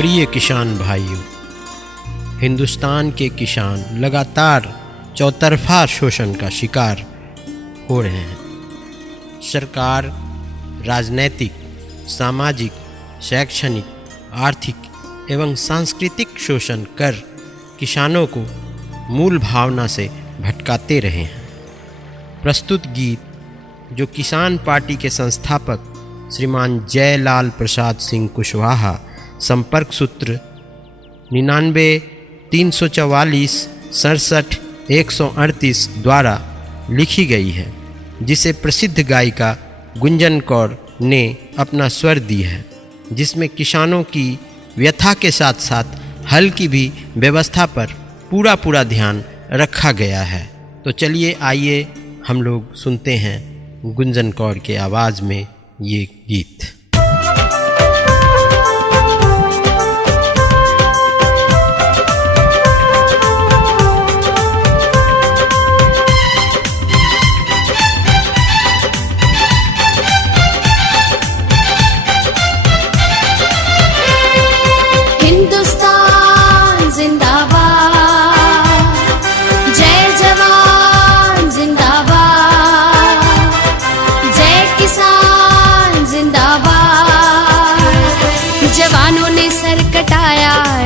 प्रिय किसान भाइयों, हिंदुस्तान के किसान लगातार चौतरफा शोषण का शिकार हो रहे हैं। सरकार राजनैतिक, सामाजिक, शैक्षणिक, आर्थिक एवं सांस्कृतिक शोषण कर किसानों को मूल भावना से भटकाते रहे हैं। प्रस्तुत गीत जो किसान पार्टी के संस्थापक श्रीमान जयलाल प्रसाद सिंह कुशवाहा संपर्क सूत्र 99 344 67 138 द्वारा लिखी गई है, जिसे प्रसिद्ध गायिका गुंजन कौर ने अपना स्वर दी है, जिसमें किसानों की व्यथा के साथ साथ हल की भी व्यवस्था पर पूरा ध्यान रखा गया है। तो चलिए आइए हम लोग सुनते हैं गुंजन कौर के आवाज़ में ये गीत।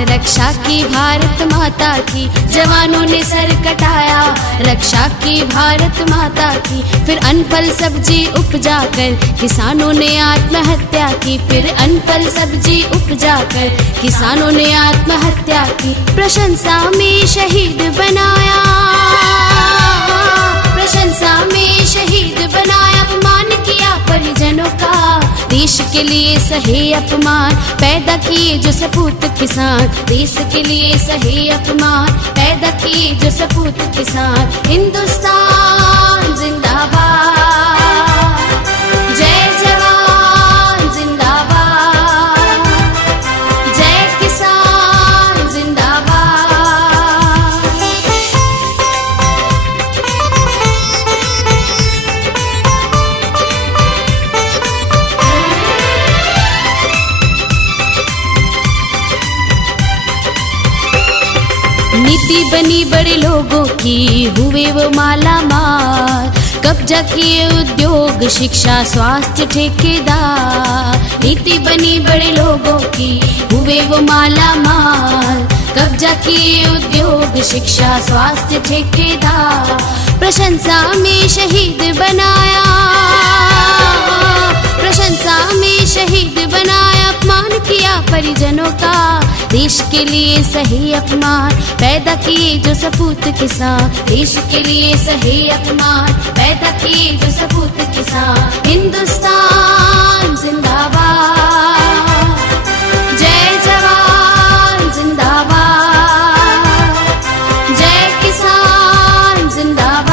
रक्षा की भारत माता की, जवानों ने सर कटाया रक्षा की भारत माता की। फिर अनफल सब्जी उपजा कर किसानों ने आत्महत्या की, फिर अनफल सब्जी उपजा कर किसानों ने आत्महत्या की। प्रशंसा में शहीद बनाया, प्रशंसा में शहीद बनाया, अपमान किया परिजनों का, देश के लिए सहे अपमान पैदा किए जो सपूत किसान, देश के लिए सहे अपमान पैदा किए जो सपूत किसान। हिंदुस्तान जिंदाबाद, जय जवान जिंदाबाद, जय किसान जिंदाबाद। नीति बनी बड़े लोगों की, हुए वो माला माल, कब्जा किए उद्योग, शिक्षा, स्वास्थ्य, ठेकेदार। नीति बनी बड़े लोगों की, हुए वो माला माल, कब्जा किए उद्योग, शिक्षा, स्वास्थ्य, ठेकेदार। प्रशंसा में शहीद बनाया, प्रशंसा में शहीद बनाया, अपमान किया परिजनों का, देश के लिए सही अपमान पैदा किए जो सपूत किसान, देश के लिए सही अपमान पैदा किए जो सपूत किसान। हिंदुस्तान जिंदाबाद, जय जवान जिंदाबाद, जय किसान जिंदाबाद।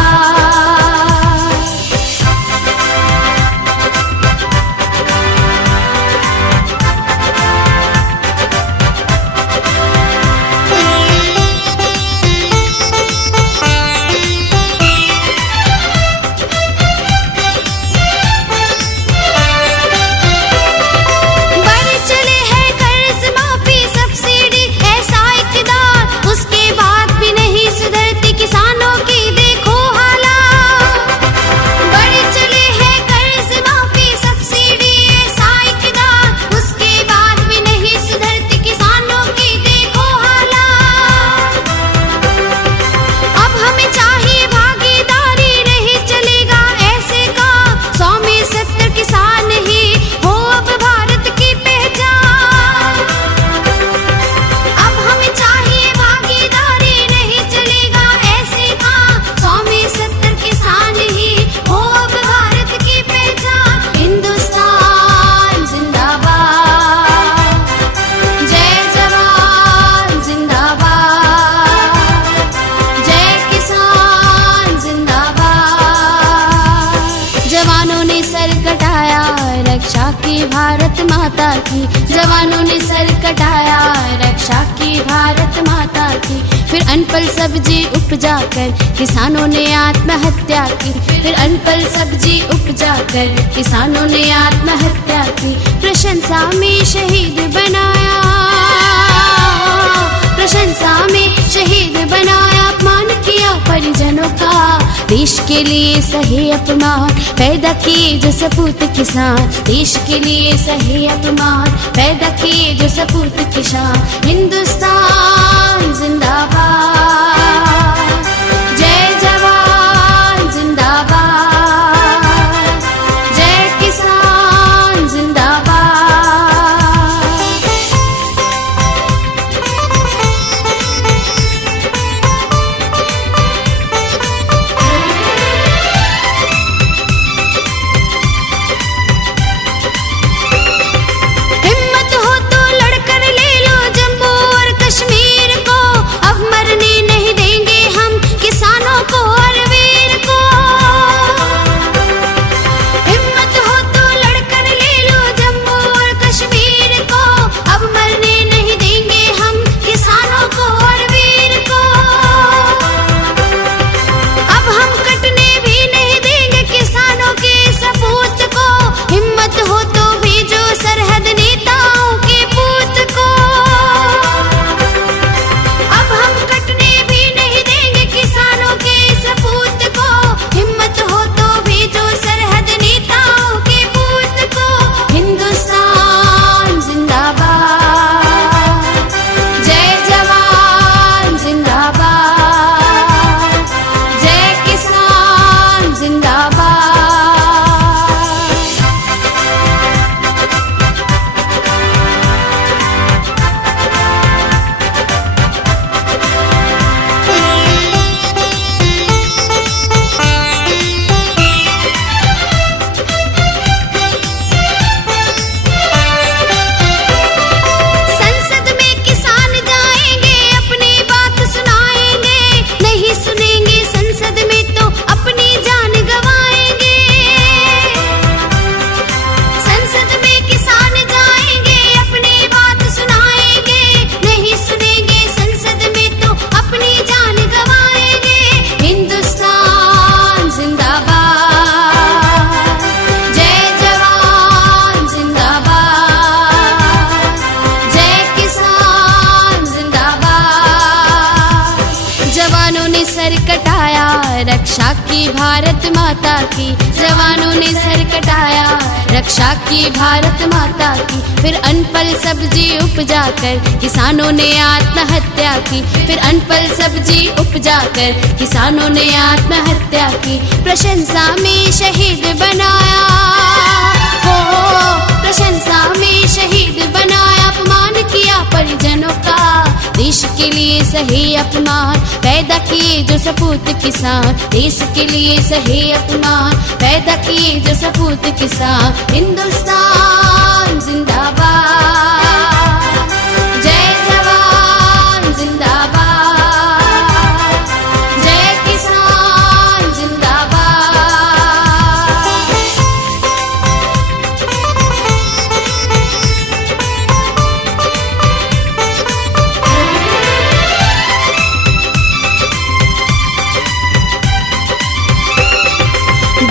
भारत माता की, जवानों ने सर कटाया रक्षा की भारत माता की। फिर अनपल सब्जी उपजा कर किसानों ने आत्महत्या की, फिर अनपल सब्जी उपजा कर किसानों ने आत्महत्या की। प्रशंसा में शहीद बनाया, परिजनों का, देश के लिए सहे अपमान, पैदा किए जो सपूत किसान, देश के लिए सहे अपमान, पैदा किए जो सपूत किसान। हिंदुस्तान जिंदाबाद, जय जवान जिंदाबाद, जय किसान जिंदाबाद। हिम्मत हो तो लड़कर ले लो जम्मू और कश्मीर को, अब मरने नहीं देंगे हम किसानों को और वीर को। हिम्मत हो तो लड़कर ले लो जम्मू और कश्मीर को, अब मरने नहीं देंगे हम किसानों को और वीर को। अब हम कटने भी नहीं देंगे किसानों के सपूत को, हिम्मत हो तो भेजो सरहद नेताओं के पूत को। अब हम कटने भी नहीं देंगे किसानों के सपूत को, हिम्मत हो तो भेजो सरहद नेताओं के पूत को। हिंदुस्तान जिंदाबाद, जय जवान जिंदाबाद, जय किसान जिंदाबाद। संसद में किसान जाएंगे अपनी बात सुनाएंगे, नहीं सुनेंगे संसद में तो अपनी जान गंवाएंगे। संसद में किसान जाएंगे अपनी बात सुनाएंगे, नहीं सुनेंगे संसद में तो अपनी जान गंवाएंगे। हिंदुस्तान जिंदाबाद, जय जवान जिंदाबाद, जय किसान जिंदाबाद। जवानों ने सर कटाया रक्षा की भारत माता की, जवानों ने सर कटाया रक्षा की भारत माता की। फिर अनपढ़ सब्जी उपजा कर किसानों ने आत्महत्या की, फिर अनपढ़ सब्जी उपजा कर किसानों ने आत्महत्या की। प्रशंसा में शहीद बनाया हो, प्रशंसा में शहीद बनाया, अपमान किया परिजनों का, देश के लिए सहे अपमान, पैदा किए जो सपूत किसान, देश के लिए सहे अपमान, पैदा किए जो सपूत किसान। हिंदुस्तान जिंदाबाद, जय जवान जिंदाबाद, जय किसान जिंदाबाद।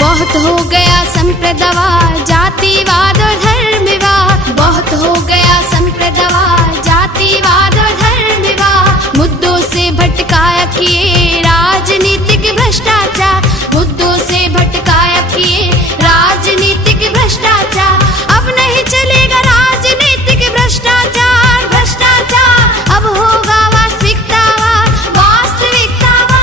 बहुत हो गया संप्रदायवाद, जातिवाद और धर्मवाद, बहुत हो गया संप्रदायवाद, जातिवाद और धर्मवाद। मुद्दों से भटकाया किए राजनीतिक भ्रष्टाचार, मुद्दों से भटकाया किए राजनीतिक भ्रष्टाचार। अब नहीं चलेगा राजनीतिक भ्रष्टाचार, भ्रष्टाचार। अब होगा वास्तविकतावाद, वास्तविकतावाद।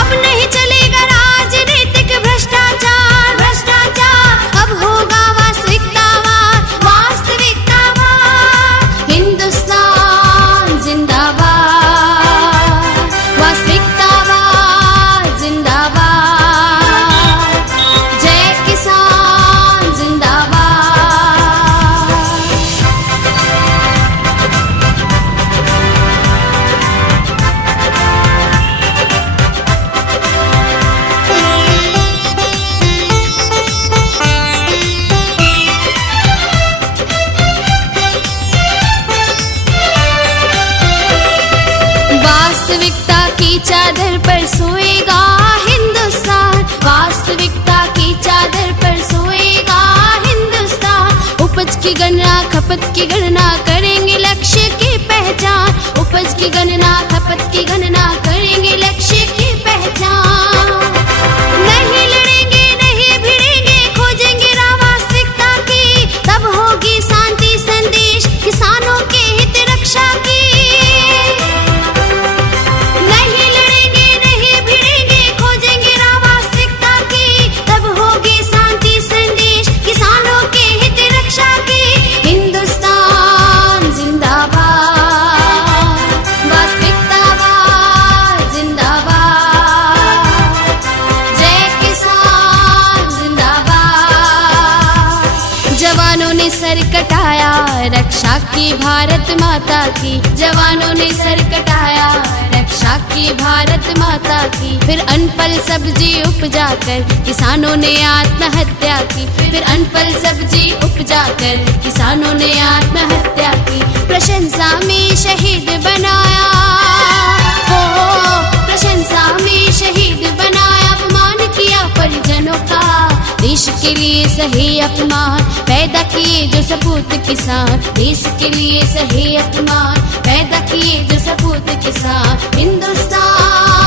अब नहीं चलेगा राजनीतिक भ्रष्टाचार, भ्रष्टाचार। अब होगा वास्तविकतावाद, वास्तविकतावाद। हिंदुस्तान जिंदाबाद, वास्तविकतावाद जिंदाबाद, जय किसान जिंदाबाद। वास्तविकता की चादर पर सोएगा हिंदुस्तान, वास्तविकता की चादर पर सोएगा हिंदुस्तान। उपज की गणना खपत की गणना करेंगे लक्ष्य की पहचान, पहचान, उपज की गणना खपत की गणना करेंगे लक्ष्य की पहचान। नहीं लड़ेंगे नहीं भिड़ेंगे खोजेंगे राह वास्तविकता की, तब होगी शांति संदेश किसानों के हित रक्षा की। नहीं लड़ेंगे नहीं भिड़ेंगे खोजेंगे राह वास्तविकता की, तब होगी शांति संदेश किसानों के हित रक्षा की। हिंदुस्तान जिंदाबाद, वास्तविकतावाद जिंदाबाद, जय किसान जिंदाबाद। जवानों ने सर कटाया रक्षा की भारत माता की, जवानों ने सर कटाया रक्षा की भारत माता की। फिर अनफल सब्जी उपजाकर किसानों ने आत्महत्या की, फिर अनफल सब्जी उपजाकर किसानों ने आत्महत्या की। प्रशंसा में शहीद बनाया हो, प्रशंसा में शहीद बनाया, अपमान किया परिजनों का, देश के लिए सही अपमान पैदा किए जो सपूत किसान, देश के लिए सही अपमान पैदा किए जो सपूत किसान। हिंदुस्तान